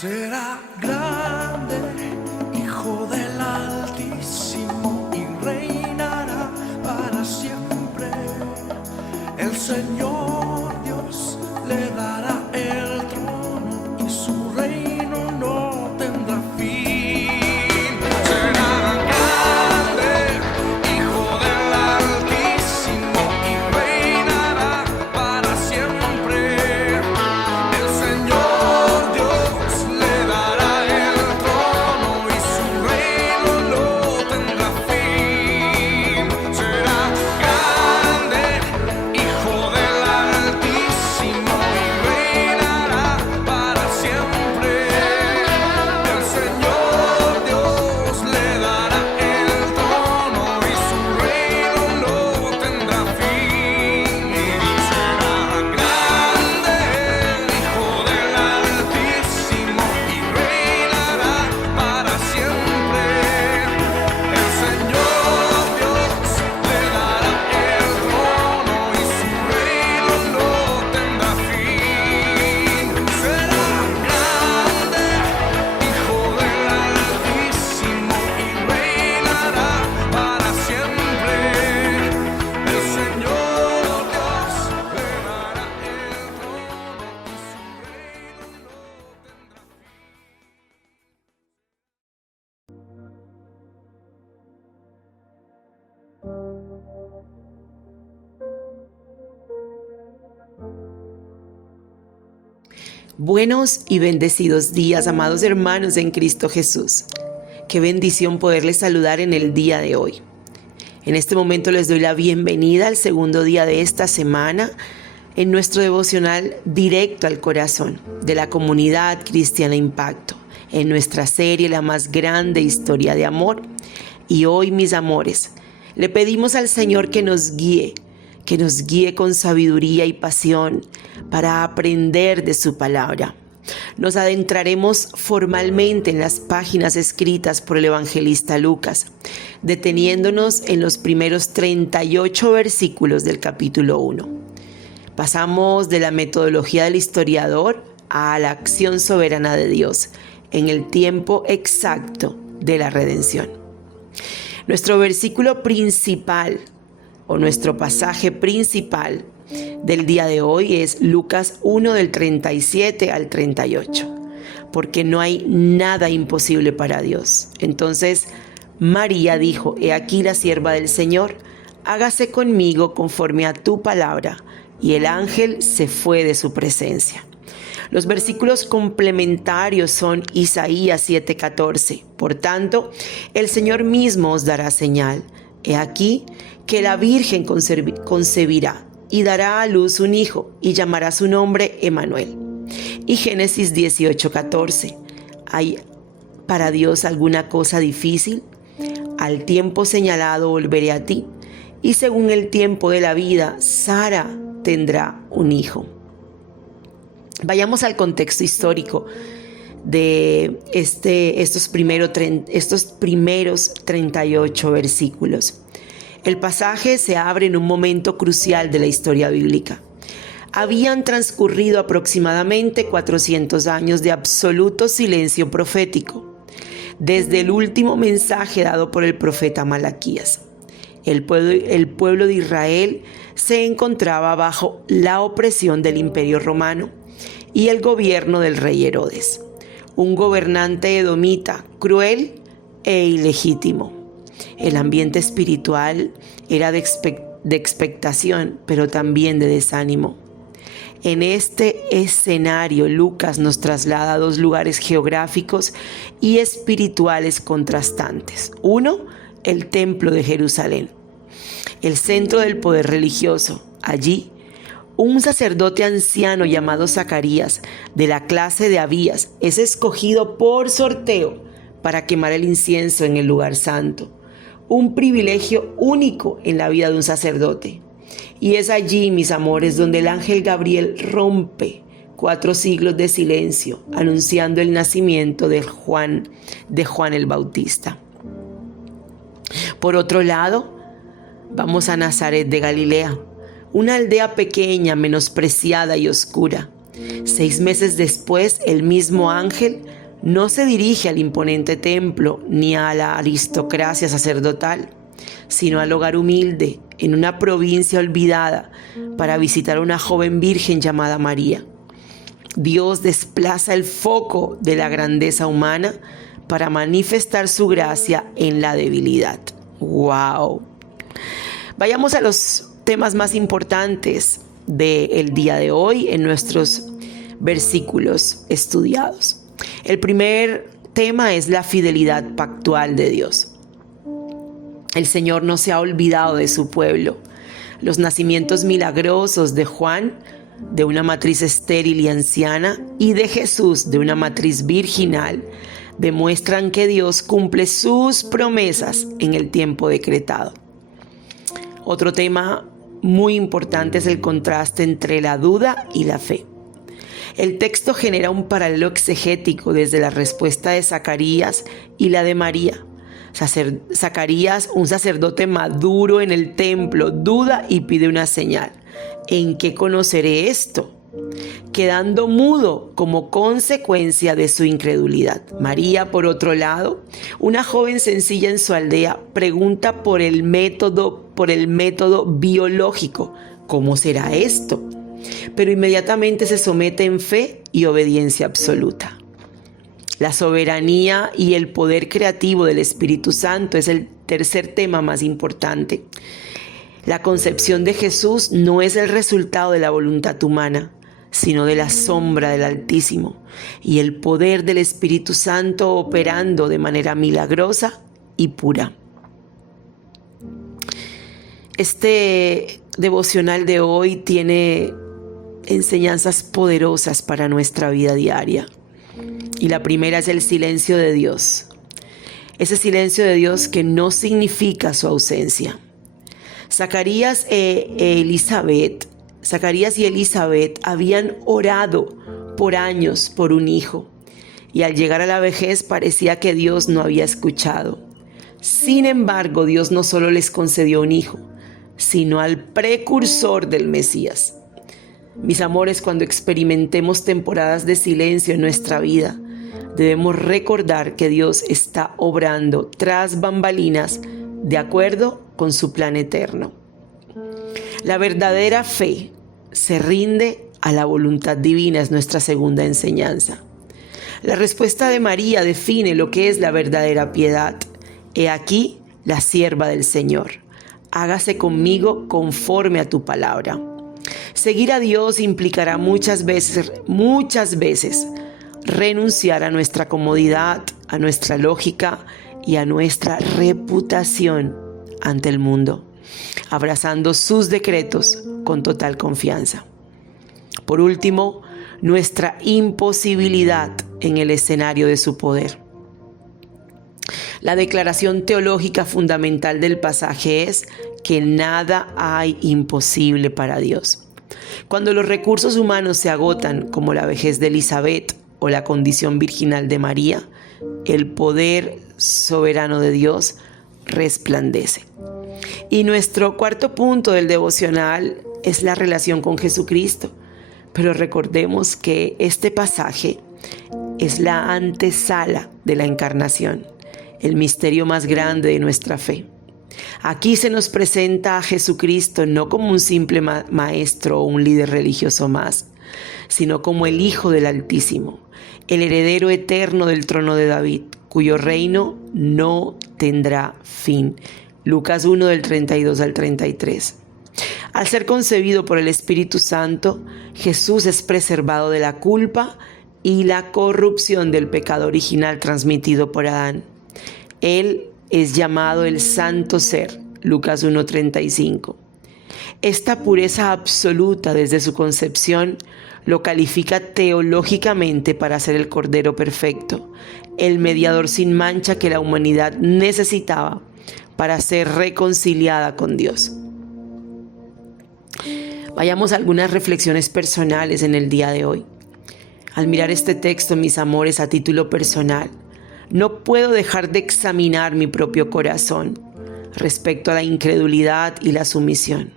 Será grande, hijo del Altísimo y rey. Buenos y bendecidos días, amados hermanos en Cristo Jesús. Qué bendición poderles saludar en el día de hoy. En este momento les doy la bienvenida al segundo día de esta semana en nuestro devocional Directo al Corazón de la comunidad cristiana Impacto, en nuestra serie La más grande historia de amor. Y hoy, mis amores, le pedimos al Señor que nos guíe con sabiduría y pasión para aprender de su palabra. Nos adentraremos formalmente en las páginas escritas por el evangelista Lucas, deteniéndonos en los primeros 38 versículos del capítulo 1. Pasamos de la metodología del historiador a la acción soberana de Dios en el tiempo exacto de la redención. Nuestro versículo principal o nuestro pasaje principal del día de hoy es Lucas 1 del 37 al 38, porque no hay nada imposible para Dios. Entonces María dijo: He aquí la sierva del Señor, hágase conmigo conforme a tu palabra. Y el ángel se fue de su presencia. Los versículos complementarios son Isaías 7:14. Por tanto, el Señor mismo os dará señal. He aquí que la Virgen concebirá y dará a luz un hijo y llamará su nombre Emmanuel. Y Génesis 18:14. ¿Hay para Dios alguna cosa difícil? Al tiempo señalado volveré a ti, y según el tiempo de la vida, Sara tendrá un hijo. Vayamos al contexto histórico de estos primeros 38 versículos. El pasaje se abre en un momento crucial de la historia bíblica. Habían transcurrido aproximadamente 400 años de absoluto silencio profético, desde el último mensaje dado por el profeta Malaquías. El pueblo de Israel se encontraba bajo la opresión del Imperio Romano y el gobierno del rey Herodes, un gobernante edomita cruel e ilegítimo. El ambiente espiritual era de expectación, pero también de desánimo. En este escenario, Lucas nos traslada a dos lugares geográficos y espirituales contrastantes. Uno, el templo de Jerusalén, el centro del poder religioso. Allí, un sacerdote anciano llamado Zacarías, de la clase de Abías, es escogido por sorteo para quemar el incienso en el lugar santo, un privilegio único en la vida de un sacerdote. Y es allí, mis amores, donde el ángel Gabriel rompe 4 siglos de silencio, anunciando el nacimiento de Juan el Bautista. Por otro lado, vamos a Nazaret de Galilea, una aldea pequeña, menospreciada y oscura. 6 meses después, el mismo ángel no se dirige al imponente templo ni a la aristocracia sacerdotal, sino al hogar humilde en una provincia olvidada para visitar a una joven virgen llamada María. Dios desplaza el foco de la grandeza humana para manifestar su gracia en la debilidad. ¡Wow! Vayamos a los temas más importantes del día de hoy en nuestros versículos estudiados. El primer tema es la fidelidad pactual de Dios. El Señor no se ha olvidado de su pueblo. Los nacimientos milagrosos de Juan, de una matriz estéril y anciana, y de Jesús, de una matriz virginal, demuestran que Dios cumple sus promesas en el tiempo decretado. Otro tema muy importante es el contraste entre la duda y la fe. El texto genera un paralelo exegético desde la respuesta de Zacarías y la de María. Zacarías, un sacerdote maduro en el templo, duda y pide una señal. ¿En qué conoceré esto? Quedando mudo como consecuencia de su incredulidad. María, por otro lado, una joven sencilla en su aldea, pregunta por el método biológico. ¿Cómo será esto? Pero inmediatamente se somete en fe y obediencia absoluta. La soberanía y el poder creativo del Espíritu Santo es el tercer tema más importante. La concepción de Jesús no es el resultado de la voluntad humana, sino de la sombra del Altísimo y el poder del Espíritu Santo operando de manera milagrosa y pura. Este devocional de hoy tiene enseñanzas poderosas para nuestra vida diaria. Y la primera es el silencio de Dios. Ese silencio de Dios que no significa su ausencia. Zacarías y Elizabeth habían orado por años por un hijo, y al llegar a la vejez parecía que Dios no había escuchado. Sin embargo, Dios no solo les concedió un hijo, sino al precursor del Mesías. Mis amores, cuando experimentemos temporadas de silencio en nuestra vida, debemos recordar que Dios está obrando tras bambalinas de acuerdo con su plan eterno. La verdadera fe se rinde a la voluntad divina, es nuestra segunda enseñanza. La respuesta de María define lo que es la verdadera piedad. He aquí la sierva del Señor. Hágase conmigo conforme a tu palabra. Seguir a Dios implicará muchas veces renunciar a nuestra comodidad, a nuestra lógica y a nuestra reputación ante el mundo, abrazando sus decretos con total confianza. Por último, nuestra imposibilidad en el escenario de su poder. La declaración teológica fundamental del pasaje es que nada hay imposible para Dios. Cuando los recursos humanos se agotan, como la vejez de Elizabeth o la condición virginal de María, el poder soberano de Dios resplandece. Y nuestro cuarto punto del devocional es la relación con Jesucristo. Pero recordemos que este pasaje es la antesala de la encarnación, el misterio más grande de nuestra fe. Aquí se nos presenta a Jesucristo no como un simple maestro o un líder religioso más, sino como el Hijo del Altísimo, el heredero eterno del trono de David, cuyo reino no tendrá fin. Lucas 1 del 32 al 33. Al ser concebido por el Espíritu Santo, Jesús es preservado de la culpa y la corrupción del pecado original transmitido por Adán. Él es llamado el Santo Ser, Lucas 1:35. Esta pureza absoluta desde su concepción lo califica teológicamente para ser el Cordero perfecto, el mediador sin mancha que la humanidad necesitaba para ser reconciliada con Dios. Vayamos a algunas reflexiones personales en el día de hoy. Al mirar este texto, mis amores, a título personal, no puedo dejar de examinar mi propio corazón respecto a la incredulidad y la sumisión.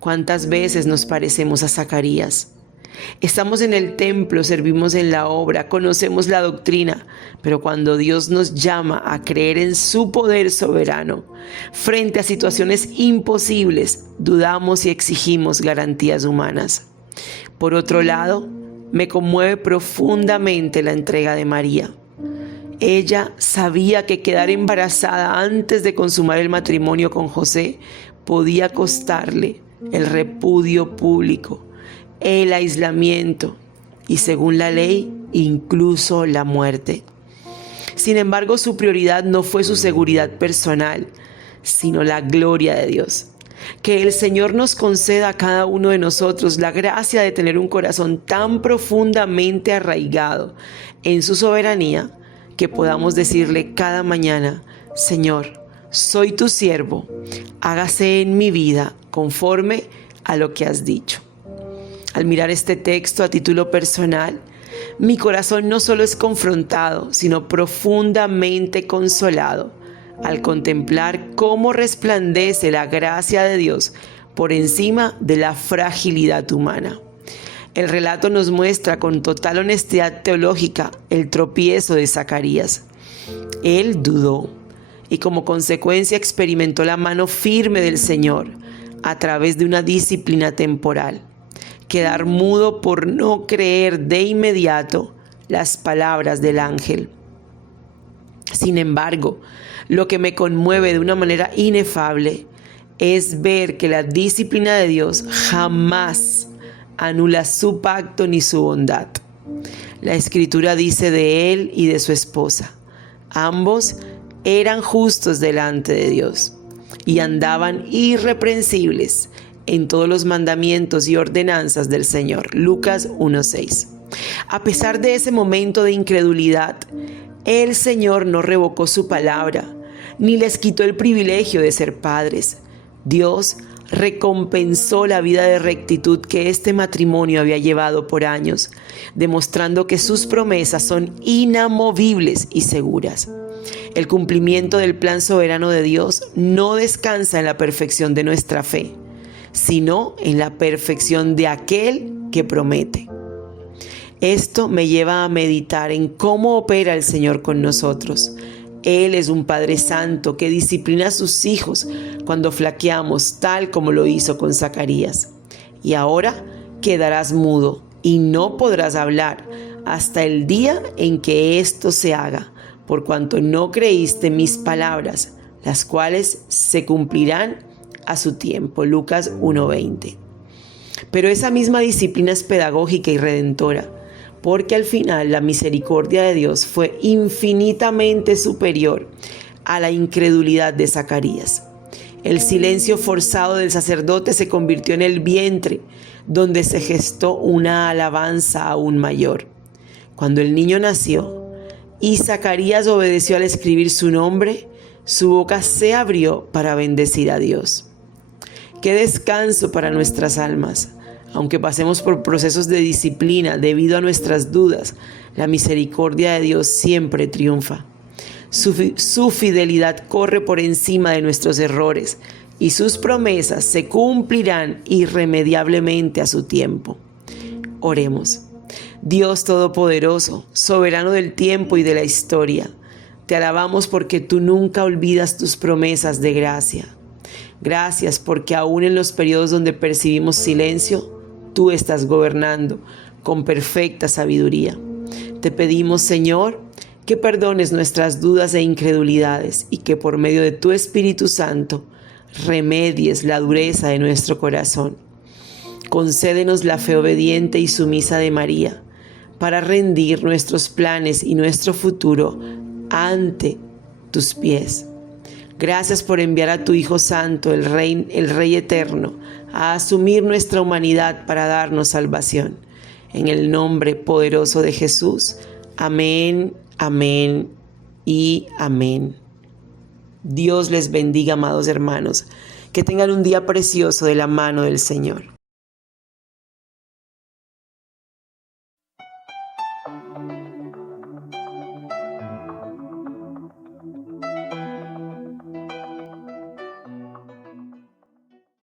¿Cuántas veces nos parecemos a Zacarías? Estamos en el templo, servimos en la obra, conocemos la doctrina, pero cuando Dios nos llama a creer en su poder soberano, frente a situaciones imposibles, dudamos y exigimos garantías humanas. Por otro lado, me conmueve profundamente la entrega de María. Ella sabía que quedar embarazada antes de consumar el matrimonio con José podía costarle el repudio público, el aislamiento y, según la ley, incluso la muerte. Sin embargo, su prioridad no fue su seguridad personal, sino la gloria de Dios. Que el Señor nos conceda a cada uno de nosotros la gracia de tener un corazón tan profundamente arraigado en su soberanía que podamos decirle cada mañana: Señor, soy tu siervo, hágase en mi vida conforme a lo que has dicho. Al mirar este texto a título personal, mi corazón no solo es confrontado, sino profundamente consolado al contemplar cómo resplandece la gracia de Dios por encima de la fragilidad humana. El relato nos muestra con total honestidad teológica el tropiezo de Zacarías. Él dudó y como consecuencia experimentó la mano firme del Señor a través de una disciplina temporal. Quedar mudo por no creer de inmediato las palabras del ángel. Sin embargo, lo que me conmueve de una manera inefable es ver que la disciplina de Dios jamás anula su pacto ni su bondad. La Escritura dice de él y de su esposa: ambos eran justos delante de Dios y andaban irreprensibles en todos los mandamientos y ordenanzas del Señor. Lucas 1:6. A pesar de ese momento de incredulidad, el Señor no revocó su palabra, ni les quitó el privilegio de ser padres. Dios recompensó la vida de rectitud que este matrimonio había llevado por años, demostrando que sus promesas son inamovibles y seguras. El cumplimiento del plan soberano de Dios no descansa en la perfección de nuestra fe, sino en la perfección de aquel que promete. Esto me lleva a meditar en cómo opera el Señor con nosotros. Él es un Padre Santo que disciplina a sus hijos cuando flaqueamos, tal como lo hizo con Zacarías. Y ahora quedarás mudo y no podrás hablar hasta el día en que esto se haga, por cuanto no creíste mis palabras, las cuales se cumplirán a su tiempo. Lucas 1:20. Pero esa misma disciplina es pedagógica y redentora, porque al final la misericordia de Dios fue infinitamente superior a la incredulidad de Zacarías. El silencio forzado del sacerdote se convirtió en el vientre donde se gestó una alabanza aún mayor. Cuando el niño nació y Zacarías obedeció al escribir su nombre, su boca se abrió para bendecir a Dios. ¡Qué descanso para nuestras almas! Aunque pasemos por procesos de disciplina debido a nuestras dudas, la misericordia de Dios siempre triunfa. Su fidelidad corre por encima de nuestros errores y sus promesas se cumplirán irremediablemente a su tiempo. Oremos. Dios Todopoderoso, soberano del tiempo y de la historia, te alabamos porque tú nunca olvidas tus promesas de gracia. Gracias porque aún en los periodos donde percibimos silencio, tú estás gobernando con perfecta sabiduría. Te pedimos, Señor, que perdones nuestras dudas e incredulidades y que por medio de tu Espíritu Santo remedies la dureza de nuestro corazón. Concédenos la fe obediente y sumisa de María para rendir nuestros planes y nuestro futuro ante tus pies. Gracias por enviar a tu Hijo Santo, el Rey eterno, a asumir nuestra humanidad para darnos salvación. En el nombre poderoso de Jesús. Amén, amén y amén. Dios les bendiga, amados hermanos. Que tengan un día precioso de la mano del Señor.